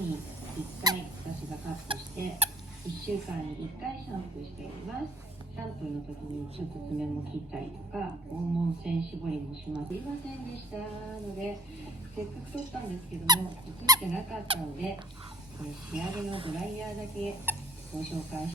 に1回私がカットして1週間に1回シャンプーしています。シャンプーの時にちょっと爪も切ったりとか黄門線絞りもします。すいませんでしたので、せっかく撮ったんですけども映ってなかったので、仕上げのドライヤーだけご紹介し